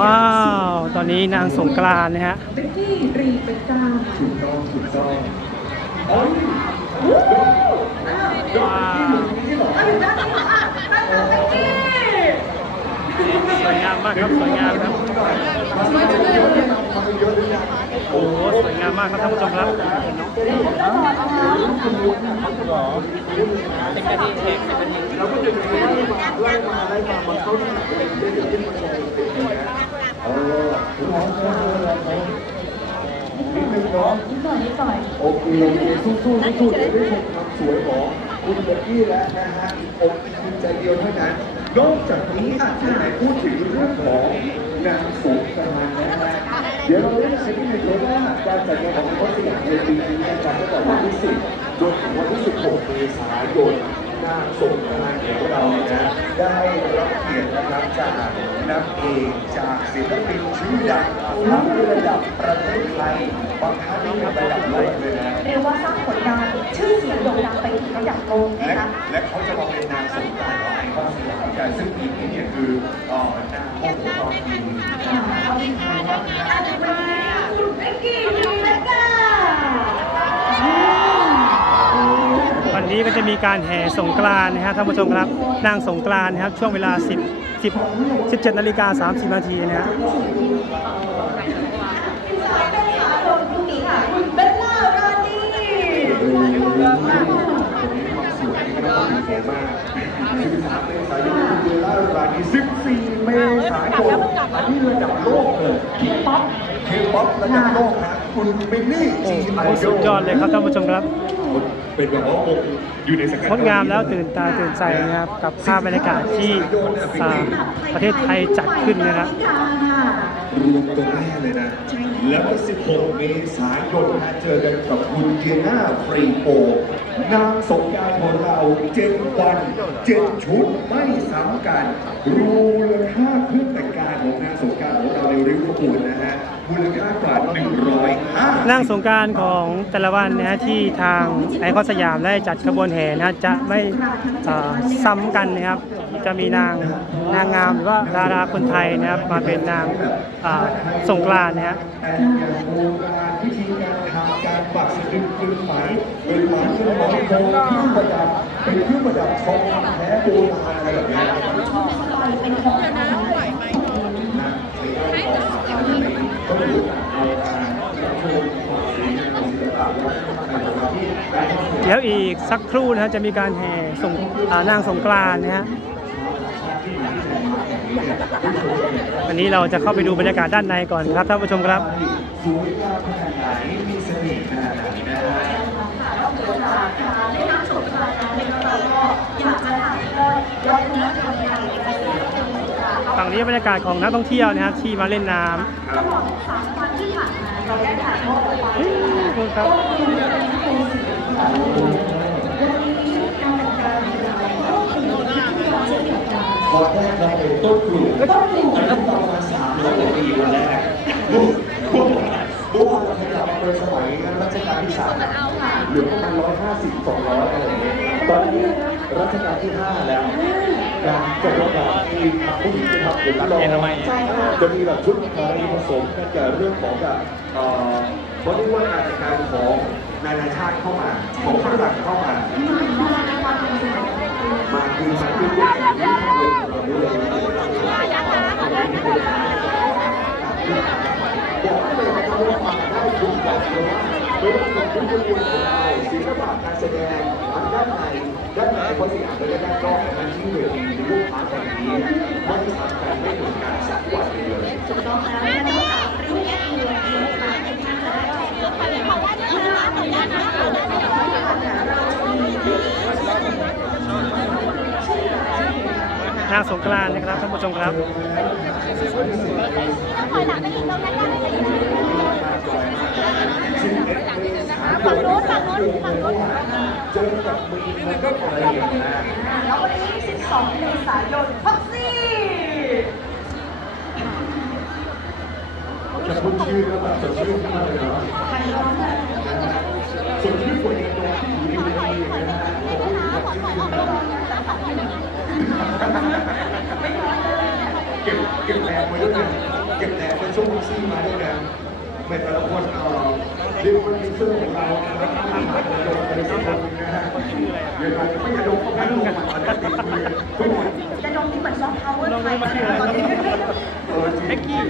ว้าว ตอนนี้นางสงกรานต์นะฮะเบกกี้รีเบคก้าถูกต้องถูกต้องว้าวอะถึงด้านนี้อะด้านหลังเบกกี้สวยงามมากครับสวยงามครับ โอ้โหสวยงามมากครับท่านผู้ชมครับไล่มาไล่มามาเข้าที่ไหนก็ได้เดี๋ยวขึ้นมาชมเองนะเออน้องน้องนิดนึงเนาะนิดหน่อยนิดหน่อยโอเคโอเคสู้ๆสู้ๆเดี๋ยวได้ชมความสวยของคุณเบกกี้แล้วนะฮะอีกอกอีกคุณใจเดียวเท่านั้นนอกจากนี้อะที่ไหนพูดถึงเรื่องของ นางสูงปรานต์นะฮะเดี๋ยวเราได้ใช้ที่ไหนเพราะว่าการจัดงานของเขาสยามในปีนี้นะครับตั้งแต่วันที่ 10จนถึงวันที่ 16 เมษายน นางสงกรานต์ของเราเนี่ยนะได้รับเกียรตินะครับจากนักเอกจากศิลปินชื่อดังทั้งระดับประเทศไทยบางท่านนี่ระดับโลกเลยนะเรียกว่าสร้างผลงานชื่อเสียงโด่งดังไปถึงระดับโลกนะและคะ และเขาจะมาเป็นนางสงกรารของไอคอนสยามกันซึ่งปีนี้เนี่ยคือเอ่อนางของเราปีนี้อ่าเอาดีค่ะอันนี้เป็นคุณเบกกี้รีเบคก้าวันนี้ก็จะมีการแห่สงกรานต์นะฮะท่านผู้ชมครับนางสงกรานต์นะครับช่วงเวลา 10 10 17นาฬิกา30นาทีนะฮะสายเป็นขาโดนคู่นี้ค่ะคุณเบลล่ารานีคนนี้ความสวยนี่ก็ต้องดีมาก13เมษายนเดือนละรานี14เมษายนอันนี้ระดับโลกเลยคิปป๊อปเคป๊อประดับโลกนะคุณมินนี่จีไอโอ้สุดยอดเลยครับท่านผู้ชมครับ เป็นแบบว่าองค์อยู่ในสังกัดงดงามแล้วตื่นตาตื่นใจนะครับกับภาพบรรยากาศที่อ่าประเทศไทยจัดขึ้นนะครับรวมตัวแม่เลยนะ แล้วก็ 16 เมษายนนะเจอกันกับคุณเจน่าฟรีโปนางสงกรารของเราเจ็ดวันเจ็ดชุดไม่ซ้ำกัน รูมูลค่าเครื่องแต่งกายของนางสงกรารของเราในริ้วขบวนนะฮะ มูลค่ากว่า105นางสงกรารของแต่ละวันนะฮะที่ทางไอคอนสยามได้จัดขบวนแห่นะฮะจะไม่เอ่อซ้ำกันนะครับ จะมีนางนางงามหรือว่าดาราคนไทยนะครับมาเป็นนางอ่าสงกรานต์นะฮะแต่งอย่างโบราณวิธีการทำการปักสะดึงกึ่งไหมเป็นไหมเป็นไหมโบเครื่องประดับเป็นเครื่องประดับทองคำแท้โบราณอะไรแบบนี้ เดี๋ยวอีกสักครู่นะฮะจะมีการแห่ส่งอ่านางสงกรานนะฮะวันนี้เราจะเข้าไปดูบรรยากาศด้านในก่อนครับท่านผู้ชมครับ นต์ฝั่งนี้บรรยากาศของนักท่องเที่ยวนะครับที่มาเล่นน้ำตลอดสามวันที่ผ่านมาเราได้ถ่ายทอดเอาไว้อืมขอบคุณครับก็คือเป็นโครงสีขาววันนี้การแต่งกายของเราก็คือที่เราจะเห็นกันตอนแรกเราเป็นต้นกลุ่มต้นกลุ่มแต่ถ้าเรามาสามร้อยกว่าปีวันแรกดูดูดูเราขยับมาเป็นสมัยรัชกาลที่สามเหลือประมาณร้อยห้าสิบสองร้อยอะไรอย่างเงี้ยตอนนี้รัชกาลที่ห้าแล้ว การจัดระดับทีมผู้หญิงที่ทำผมลองใช่ค่ะจะมีแบบชุดอะไทยผสมกันกับเรื่องของแบบเอ่อบริวารอาชญการของนานาชาติเข้ามา ของฝรั่งเข้ามา มาคือมาคือด้วยกันที่เราดูเลยบอกให้เลยนะครับว่ามาได้ทุกอย่างเลยว่าไม่ว่าจะเป็นทุกคนของเราศิลปะการแสดงทั้งด้านใน ด้านในเพราะสยามและด้านนอกทั้งที่เวทีในรูปพาร์ทแห่งนี้ไม่ทำกันไม่เหมือนกันสักวันเลยถูกต้องแล้วและนอกจากเรื่องนี้คือเรื่ารเป็นการจะได้ออนุญาตขออนุญาตขออนุญาตนะขออนุญาตนะเราจะมีนางสงกรานนะครับท่านผู้ชมครับ ฝั่งโน้นฝั่งโน้นฝั่งโน้นเจอกับมีมันก็อะไรอย่างนี้แล้ววันที่12เมษายนพ็อกซี่จะพูดชื่อก็แบบจะชื่อขึ้นมาเลยนะใครร้องนะส่วนที่คนยังโดนอยู่ในเวทีนะผมพูดแบบชื่อนะเก็บเก็บแรงไว้ด้วยนะเก็บแรงไว้ช่วงซี่มาด้วยนะแม่แต่ละคนเอ่อ เรียกว่ามีเสื้อของเราแล้วก็มีหมายของเราในคนหนึงนะฮะเดี๋ยวเราไม่กระดดเข้าไปลงมาตอนนี้ติดมทุกคนจะลงที่เหมือนซอฟต์พาวเวอร์ไทยตอนนี้เออจริง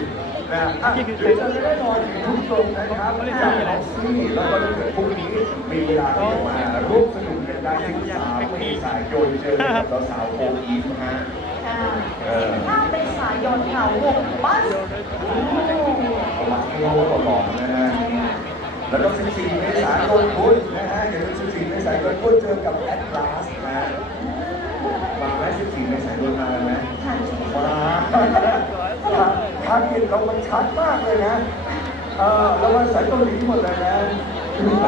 นะอะเดี๋ยวจะได้รอถึงทุกตรงนะครับจากออกซี่แล้วก็พรุ่งนี้มีเวลาที่จะมาร่วมสนุกกันได้ที่สามเมษายนเจอกับสาวโออีฟนะฮะ15เมษายยนค่ะวงบัสโอ้เอามาให้เราหล่อๆนะฮะ แล้วก็14เมษายนพุธนะฮะอย่าลืม14เมษายนพุธเจอกับแอดลาสนะฮะมาไหม14เมษายนมากันไหมทันทีมาทางกินเรามันชัดมากเลยนะเออเรามาสายเกาหลีหมดเลยนะ16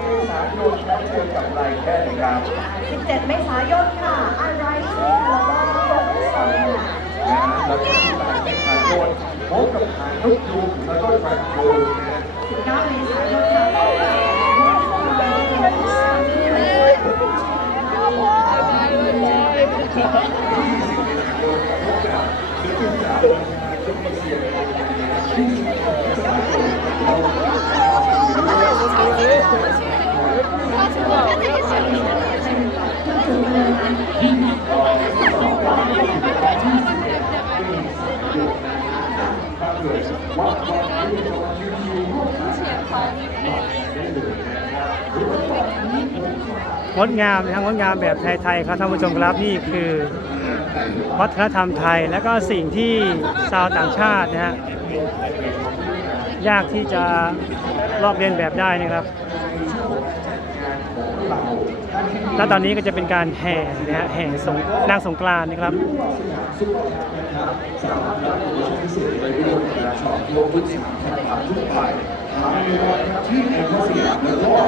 เมษายนครับเจอกับไรแค่ไหนครับ17เมษายนค่ะอันไรซี่แล้วก็โปรเฟสอร์ค่ะนะฮะแล้วก็ 18เมษายนพบกับหางนกยูงแล้วก็แฟนโกนะฮะ19เมษายนค่ะ งดงามนะครับงดงามแบบไทยๆครับท่านผู้ชมครับนี่คือ วัฒนธรรมไทย และก็สิ่งที่ชาวต่างชาตินะฮะยากที่จะลอกเลียนแบบได้นะครับ และตอนนี้ก็จะเป็นการแห่นะฮะแห่สงนางสงกรานนะครับซุปเปอร์นะครับสามารถรับโปรโมชั่นพิเศษไปด้วยนะครับช็อ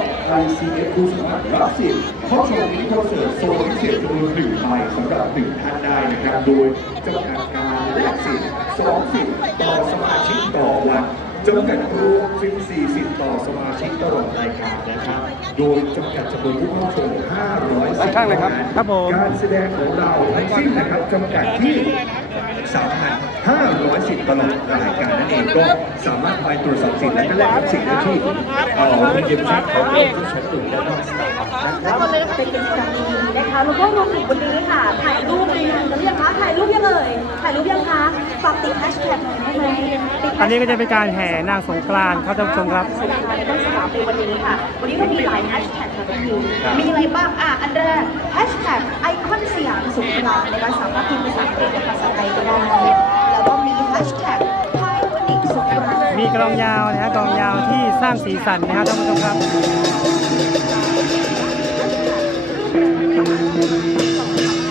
บ กใบหาในวันครับที่แอร์พอร์ตสยามแล้วก็ไทยซีเอฟคูสมัครรับสิทธิ์เข้าชมมินิคอนเสิร์ตโซนพิเศษจำนวนหนึ่งใบสำหรับหนึ่งท่านได้นะครับ โดยจำกัดการแลกสิทธิ์สองสิทธิ์ต่อสมาชิกต่อวันจำกัดรวม14สิทธิ์ต่อสมาชิกตลอดรายการนะครับ โดยจำกัดจำนวนผู้เข้าชม 500สิทธิ์ข้างเลยครับครับผมการแสดงของเราทั้งสิ้นนะครับจำกัดที่ 3,510 ตลอดรายการนั่นเองก็สามารถไปตรวจสอบสิทธิ์และก็แลกรับสิทธิ์ได้ที่เอ่อเป็นเกมชัดของเราที่ชั้นหนึ่งและก็สตาร์บัคนะคแล้วก็เลยเป็นกิจกรรมดีๆนะคะ แล้วก็รวมถึงวันนี้ค่ะ ถ่ายรูปในงานกันหรือยังคะ ถ่ายรูปยังเลยถ่ายรูปยังคะ ฝากติดแฮชแท็กหน่อยได้ไหม อันนี้ก็จะเป็นการแห่นางสงกรานต์ครับท่านผู้ชมครับสงกรานต์ในต้นสนามในวันนี้ค่ะ วันนี้เรามีหลายแฮชแท็กค่ะพี่ยูมีอะไรบ้างอะอันแรกแฮชแท็กไอคอนสยามสงกรานต์นะคะสามารถพิมพ์ภาษาอังกฤษและภาษาไทยก็ได้แล้วก็มีแฮชแท็กไทยวันนี้สงกรานต์มีกลองยาวนะฮะกลองยาวที่สร้างสีสันนะครับท่านผู้ชมครับแล้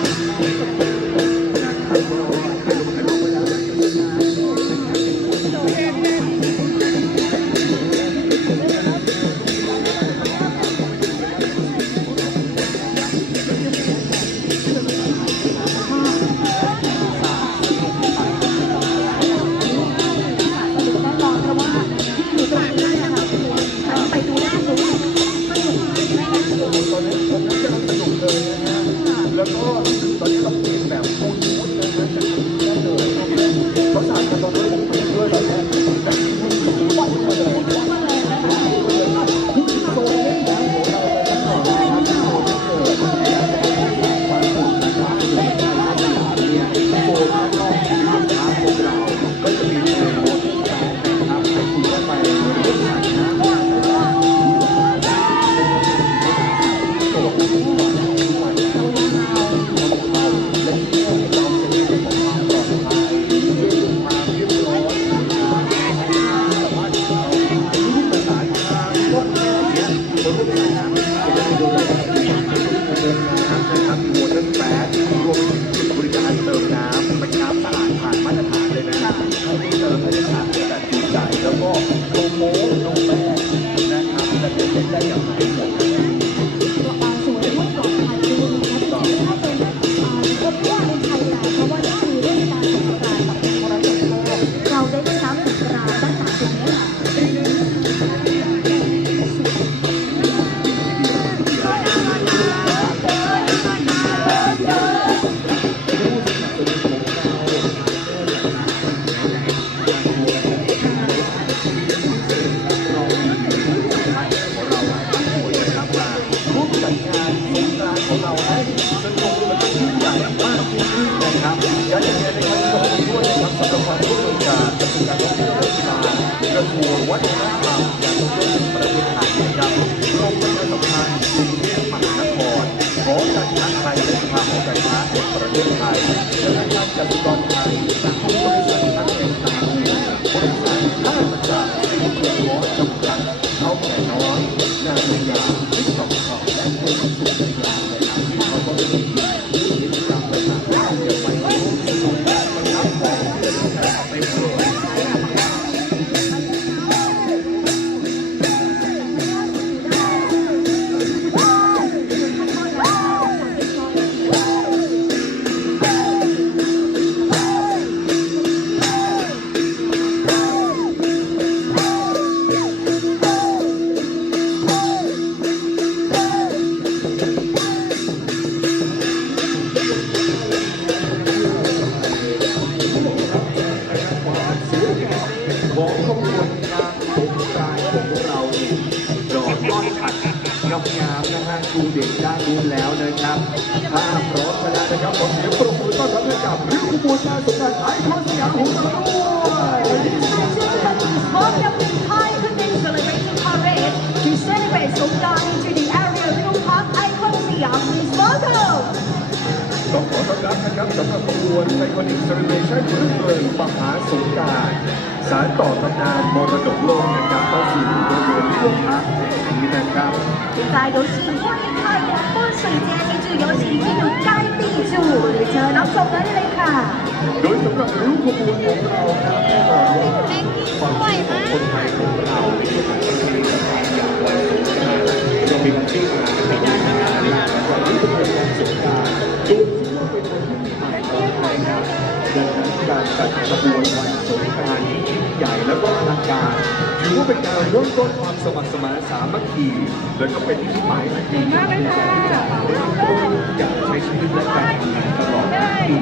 এটা สงกรา ขบวนไซคอนิกเซเลบรชั่นรื่นเริงมหาสงกรารสารต่อตำนานมรดกโลกนะครับเข้าสู่บริเวณริ้วพักแห่งนี้นะครับ 现在有请欢迎泰国泼水节庆祝有请进入该地主เชิญรับชมได้เลยค่ะ โดยสำหรับริ้วขบวนของเราครับแน่นอนว่าความเชื่อของคนไทยของเราในช่วงของประเพณีสำคัญอย่างวันสงกรานต์เรามีความเชื่อมาเป็นอย่างยาว การจัดขบวนวันสงกรานต์ที่ยิ่งใหญ่แล้วก็อลังการถือว่าเป็นการเริ่มต้นความสมัครสมานสามัคคีและก็เป็นที่หมายที่ดีในการที่จะเริ่มต้นอยากใช้ชีวิตและการทำงานตลอดทั้งปี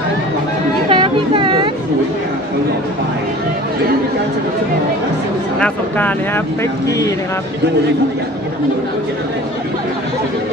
ให้ความสุขพี่แจ๊คพี่จ๊คสวยงามตลอดไปและยังมีการสนับสนุนและสื่อสารนางสงกรารนะครับเป็กกี้นะครับ โดยผู้จัดขบวนก็จะประการนำเสนอเรื่องราวที่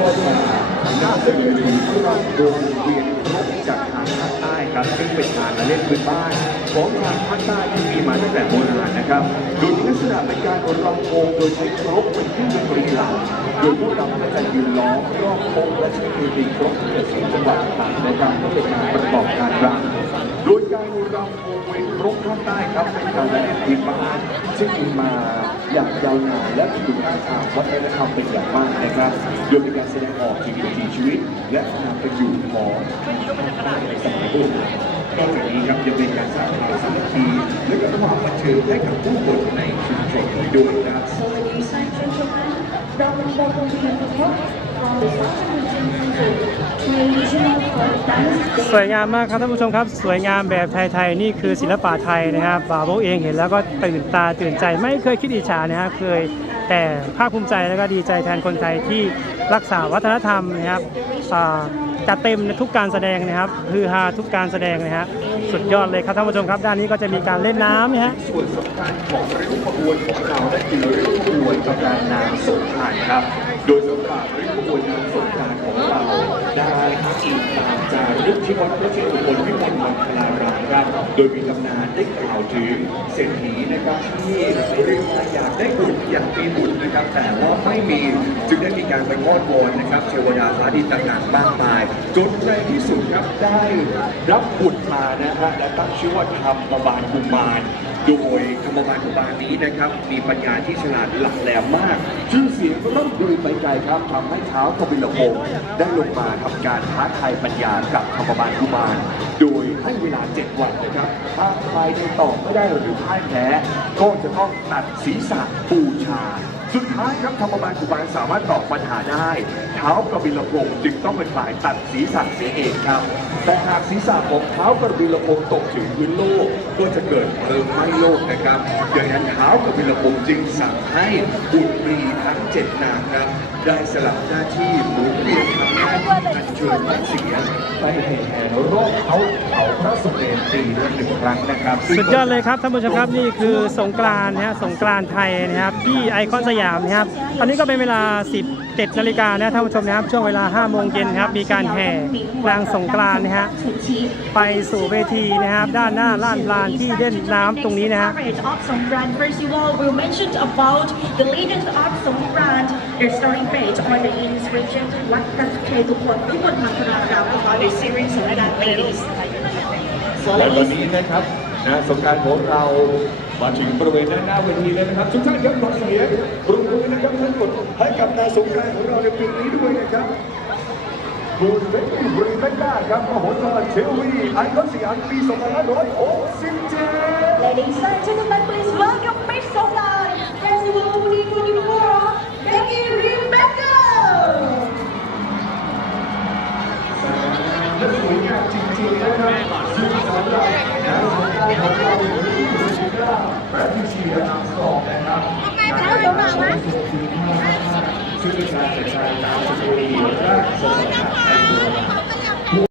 ราครับก็จะนำเสนอเรื่องวงเวียนรบจากทางภาคใต้ครับซึ่งเป็นการละเล่นพื้นบ้านของทางภาคใต้ที่มีมาตั้งแต่โบราณนะครับโดยมีลักษณะเป็นการรำวงโดยใช้ครกเป็นเครื่องดนตรีหลักโดยพวกเราก็จะยืนล้อมรอบครกและใช้ดนตรีครกเกิดเสียงจังหวะต่างๆนะครับก็เป็นการประกอบการรำโดยการรำวงเวียนรกภาคใต้ครับเป็นการละเล่นพื้นบ้านซึ่งมีมา อย่างยาวนานและมีคุณค่าทางวัฒนธรรมเป็นอย่างมากนะครับ โดยเป็นการแสดงออกถึงวิถีชีวิต และความเป็นอยู่ของภาคใต้ในสมัยโบราณนอกจากนี้ครับยังเป็นการสร้างความสามัคคีและก็ความบันเทิงให้กับผู้คนในชุมชนด้วยนะครับ So ladies and gentlemen, welcome welcome สวยงามมากครับท่านผู้ชมครับ สวยงามแบบไทยๆนี่คือศิลปะไทยนะครับบ่าวโบเองเห็นแล้วก็ตื่นตาตื่นใจไม่เคยคิดอิจฉานะฮะเคยแต่ภาคภูมิใจแล้วก็ดีใจแทนคนไทยที่รักษาวัฒนธรรมนะครับจัดเต็มในทุกการแสดงนะครับคือฮาทุกการแสดงนะฮะสุดยอดเลยครับท่านผู้ชมครับ ด้านนี้ก็จะมีการเล่นน้ำนะฮะส่วนสำคัญของริ้วขบวนของเรานั่นคือริ้วขบวนกำลังนางสงกรานครับ โดยสำหรับริ้วขบวนนางสงกรานต์ของเราได้อิงตามจารึกที่วัดพระเจ้าอุบลวิมลมังคลารามครับ โดยมีตำนานได้กล่าวถึงเศรษฐีนะครับที่เรียกว่าอยากได้บุตรอยากมีบุตรนะครับ แต่ว่าไม่มีจึงได้มีการไปวอดวอนนะครับเทวดาฟ้าดินต่างๆมากมายจนในที่สุดครับได้รับบุตรมานะฮะและตั้งชื่อว่าธรรมบาลกุมาร โดยธรรมบาลกุมางนี้นะครับ มีปัญญาที่ฉลาดหลักแหลมมาก ชื่อเสียงก็ต้องดูไปไกลครับทำให้เท้าวกบิลพงศ์ได้ลงมาทำการท้าทายปัญญากับธรรมบาลกุมาร โดยให้เวลา 7 วันนะครับ ถ้าใครตอบไม่ได้หรือพ่ายแพ้ก็จะต้องตัดศีรษะปูชา สุดท้ายครับธรรมบาลกุมารสามารถตอบปัญหาได้เท้ากบิลพงศ์จึงต้องเป็นฝ่ายตัดศีรษะเสียเองครับ แต่หากศีรษะของเท้ากบิลพงศ์ตกถึงพื้นโลกก็จะเกิดเพลิงไหม้โลกนะครับดังนั้นเท้ากบิลพงศ์จึงสั่งให้บุตรีทั้งเจ็ดนางครับได้สลับหน้าที่หมุนเวียนทำหน้าที่อัญเชิญพระเสียไปแห่แห่รอบเขา เขาพระสุเมปีละหนึ่งครั้งนะครับสุดยอดเลยครับท่านผู้ชมครับนี่คือสงกรานต์นะฮะสงกรานต์ไทยนะครับที่ไอคอนสยามนะครับตอนนี้ก็เป็นเวลา 17นาฬิกานะท่านผู้ชมนะครับช่วงเวลา5โมงเย็นครับมีการแห่นางสงกรานต์นะฮะไปสู่เวทีนะครับด้านหน้าล้านลานที่เล่นน้ำตรงนี้นะฮะ Coverage of Songkran Festival will mention about the legends of Songkran, their story page on the inscription วัดพระเททุกคนพิมลมังคลาราม about the series Songkran ladies. และวันนี้นะครับนะสงการของเรามาถึงบริเวณด้านหน้าเวทีแล้วนะครับทุกท่านครับขอเสียงปรบมือนะครับทั้งหมดให้กับนายสงการของเราในปีนี้ด้วยนะครับบูเบกกี้บริเบนด้าครับมโหสถเทวีไอคอนสยามปี2567 ladies and gentlemen, please welcome Miss Songkran Festival 2024, Becky Rebecca. และสวยงามจริงๆนะครับซึ่งสำหรับงานสงกราร ของเราที่บริเบคก้าและที่เชียร์นำสองนะครับงานสงกรานต์ของเราซึ่งเป็นการจัดการตามสตรีและสถา